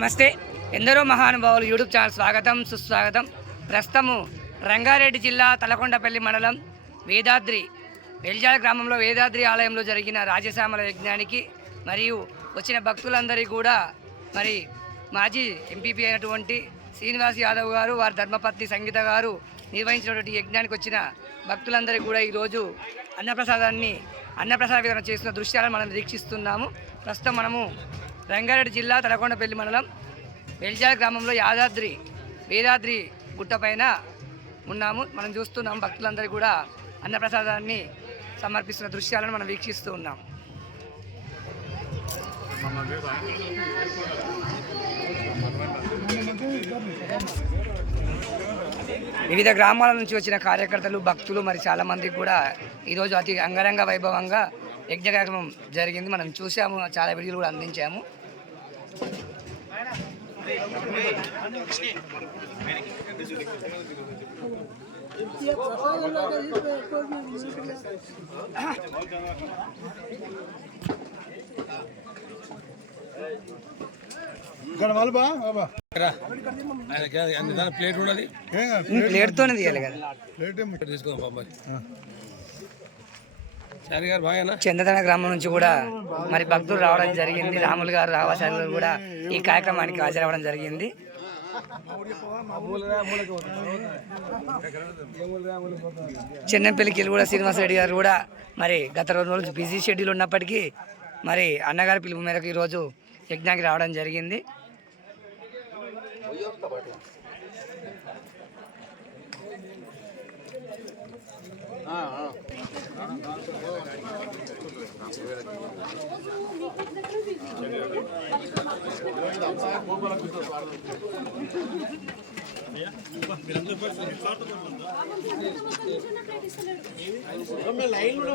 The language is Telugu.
నమస్తే. ఎందరో మహానుభావులు యూట్యూబ్ ఛానల్ స్వాగతం సుస్వాగతం. ప్రస్తుతము రంగారెడ్డి జిల్లా తలకొండపల్లి మండలం వేదాద్రి వెల్జాల గ్రామంలో వేదాద్రి ఆలయంలో జరిగిన రాజశ్యామల యజ్ఞానికి మరియు వచ్చిన భక్తులందరికీ కూడా మరి మాజీ ఎంపీపీ అయినటువంటి శ్రీనివాస్ యాదవ్ గారు వారి ధర్మపత్ని సంగీత గారు నిర్వహించినటువంటి యజ్ఞానికి వచ్చిన భక్తులందరికీ కూడా ఈరోజు అన్నప్రసాదాన్ని అన్నప్రసాద వితరణ చేస్తున్న దృశ్యాలను మనం వీక్షిస్తున్నాము. ప్రస్తుతం మనము రంగారెడ్డి జిల్లా తలకొండపల్లి మండలం వెల్జాల గ్రామంలో యాదాద్రి వేదాద్రి గుట్టపైన ఉన్నాము. మనం చూస్తున్నాం భక్తులందరూ కూడా అన్నప్రసాదాన్ని సమర్పిస్తున్న దృశ్యాలను మనం వీక్షిస్తూ ఉన్నాం. వివిధ గ్రామాల నుంచి వచ్చిన కార్యకర్తలు భక్తులు మరి చాలామందికి కూడా ఈరోజు అతి అంగరంగ వైభవంగా యజ్ఞ కార్యక్రమం జరిగింది. మనం చూసాము చాలా వీడియోలు కూడా అందించాము. ప్లేట్ ఉన్నది. ఏం కాదు. ప్లేట్తోనే తీయాలి కదా. ప్లేట్ తీసుకుందాం బాబాయ్. చందతన గ్రామం నుంచి కూడా మరి భక్తులు రావడం జరిగింది. రాములు గారు రావాసారులు కూడా ఈ కార్యక్రమానికి హాజరవ్వడం జరిగింది. చిన్నపల్లికి కూడా శ్రీనివాసరెడ్డి గారు కూడా మరి గత రెండు రోజులు బిజీ షెడ్యూల్ ఉన్నప్పటికీ మరి అన్నగారి పిలుపు మేరకు ఈరోజు యజ్ఞానికి రావడం జరిగింది. ఆ. లైన్ కూడా